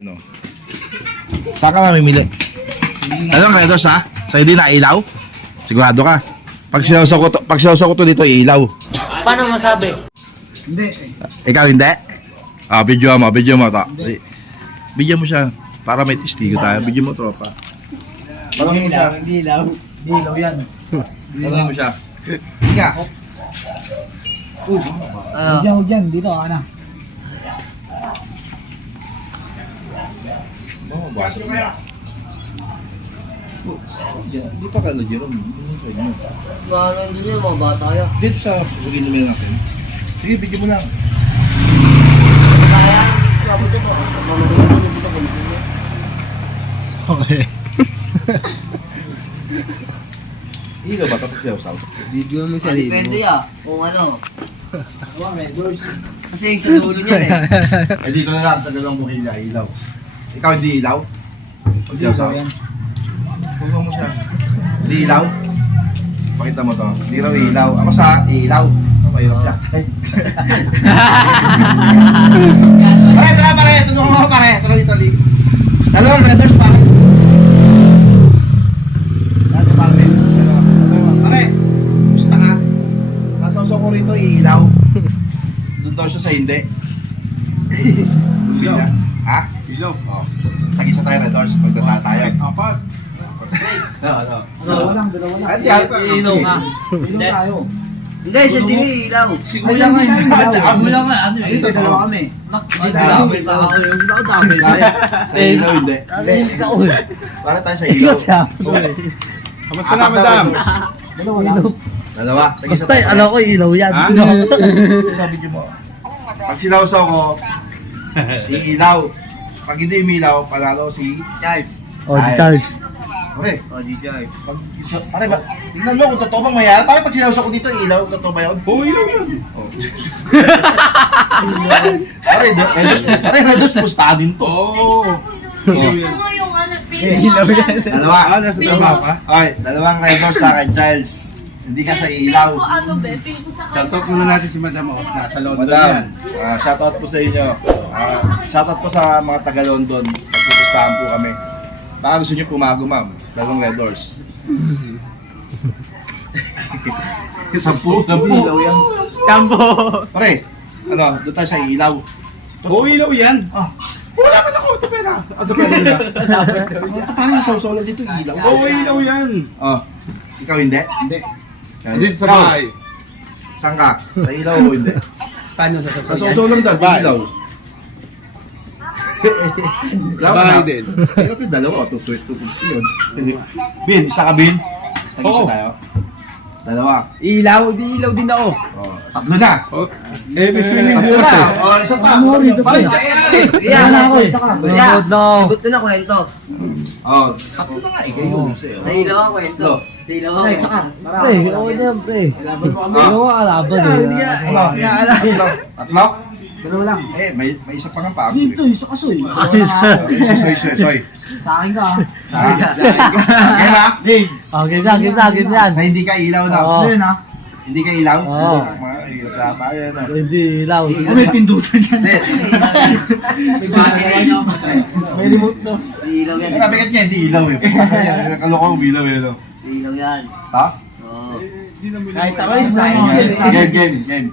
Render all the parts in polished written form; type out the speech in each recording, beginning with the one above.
No. Saan ka mamimili? Ano kaya dos ha? Sa'yo din na ilaw? Sigurado ka? Pag sinawsaw ko to dito, ilaw. Paano masabi? Hindi. Ikaw hindi? Ah, video mo to. Video mo siya para may testigo tayo. Video mo tropa. Tanongin mo siya. Hindi ilaw. Hindi ilaw yan. Tanongin mo siya. Hindi nga. Huwag yan. Dito, ano? Basok mo. Hindi pa ka Jerome. Ano din yung mga bata yan? Dito sa pagiging namin natin. Sige, video mo lang. Kaya, sabi ko pa. Okay. Ilaw ba? Tapos siya Video mo siya dito. Depende ya. Kung ano. Kasi yung sa dulo niya eh. Eh dito na lang, tagalong mo ilaw. Ikaw hindi ilaw? Hindi ilaw yan. Tulong mo siya. Hindi ilaw? Pakita mo to. Hindi raw ilaw. Ako sa ilaw. Mahirap siya. Pare! Tulungan mo ako pare. Tara dito, Lee. Dalawang letters pare. Dati pare. Pare! Gusto ka? Nasawsaw ko rito ilaw. Doon daw siya sa hindi. Ilaw. Ha? Ilaw. Oo. Tag-isa tayo red doors. Pagdata tayo. Apat. Dalawa lang. Hindi, Ilaw nga. Ilaw tayo. Hindi, siya din yung ilaw. Sigula nga yun. Sigula nga. Ano Ayun, dalawa kami. Dami pa ako yung dami. Sa ilaw hindi. Hindi ka uwi. Para tayo sa ilaw. Kamusta na, madam? Dalawa lang. Dalawa. Tag-isa Basta, tayo. alam ko ilaw yan. Ha? Ito, video mo. Pag sinawsaw ko, iilaw. Pag hindi umilaw, panalo si Charles. Oh, the charge. Pare. O, di Charles. Pare ba? Tingnan mo kung totoo bang mayroon. Pare pag sinawsaw ko dito, ilaw. Totoo ba yun? Oo, ilaw yan. Oh. Pare, redos pustahan din to. Oo. Ilaw yan. Ilaw yan. Dalawa. Nasa trabaho ka? Okay, dalawang redos sa akin, Charles. Hindi ka sa ilaw. Shoutout muna natin si madam. Nasa London yan. Madam, shoutout po sa inyo. Shoutout po sa mga taga London. Pagpupustahan po kami. Baka gusto nyo pumago, ma'am. Dalawang red doors. 10. Ilaw yan. Pare, ano, doon tayo sa ilaw. Oo, ilaw yan. Ah, Wala pa ako. Ito pera. Ito pera nila. parang nasawsaw lang dito ilaw. Oo, ilaw yan. Oh, ikaw hindi? Hindi. Dito sa Ikaw, bahay. saan ka? Sa ilaw o hindi? Paano sa Nasawsaw lang dahil Bahay. ilaw. Bahay din. Pero yung dalawa, tutuit yun. Bin, isa ka Bin? Tag-isa Oo. tayo. Dalawa. Ilaw, di ilaw din ako. Oh, tatlo na. Oh. Eh, may swimming Tatlo pool na. kasi. Oh, isa pa. Ano, rito pa. Pare, Kaya Wala ako, isa ka. Kaya, sagot ko na kwento. Oh, tatlo na nga. Ikaw yun. Sa ilaw ang kwento. Sa ilaw ang Isa ka. kwento. Pre, okay na yan, pre. Ah. Ilaw ang alaban eh. Tatlo? Tatlo? Dalawa lang. Eh, may isa pa nga pa. Dito, isa ka soy. Soy. Sa akin ka. Okay na? Okay na. Sa hindi ka ilaw na. Oo. Ayun ha. Hindi ka ilaw? Oo. Mahirap na tayo. Ano? Hindi ilaw. May pindutan yan. Hindi. May remote no. Di ilaw yan. Sabi ka niya, hindi ilaw eh. Nakaloko ang ilaw eh. No? Di ilaw yan. Ha? Oo. Kahit ako yung sign. Game.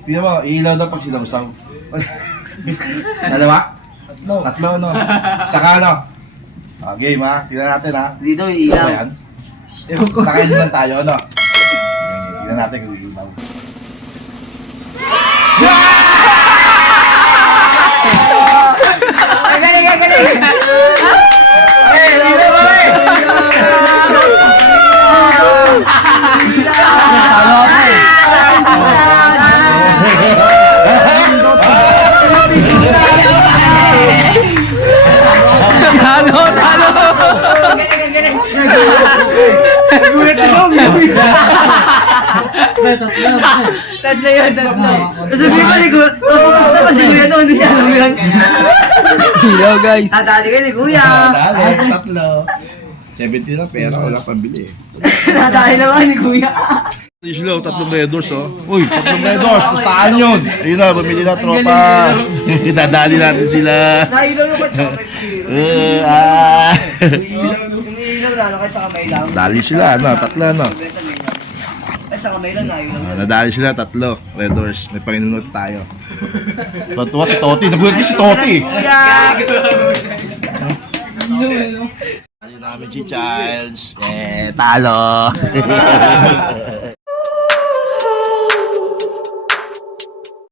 Tingnan mo, ilaw daw pag sinawsaw. Dalawa? Tatlo, no? Saka ano? Game ha? Tingnan natin ha? Dito yung Ano ilaw. ba yan? Sakayin naman tayo, ano? Tingnan natin kung ilaw. Galing! Ay, ilaw ba eh? Tatlo yun. Sabihin ko ni Kuya, papunta pa si Kuya doon, hindi niya alam yun. Ilaw guys. Nadali ka ni Kuya. Dali, tatlo. 70 na pera, wala pambili eh. Nadali naman ni Kuya. Sila, tatlong Red Doors, oh. Uy, tatlong Red Doors, pustahan yun. Ayun na, bumili na tropa. Dadali natin sila. Nailaw yung kahit sa kamay. Umiilaw na, kahit sa kamay lang. Dali sila, ano, tatlo, ano. Kahit sa kamay lang, nailaw. Nadali sila, tatlo. Red Doors, may panginunod tayo. Tuwa si Toti, nagulat si Toti. Ayun namin si Charles. Talo.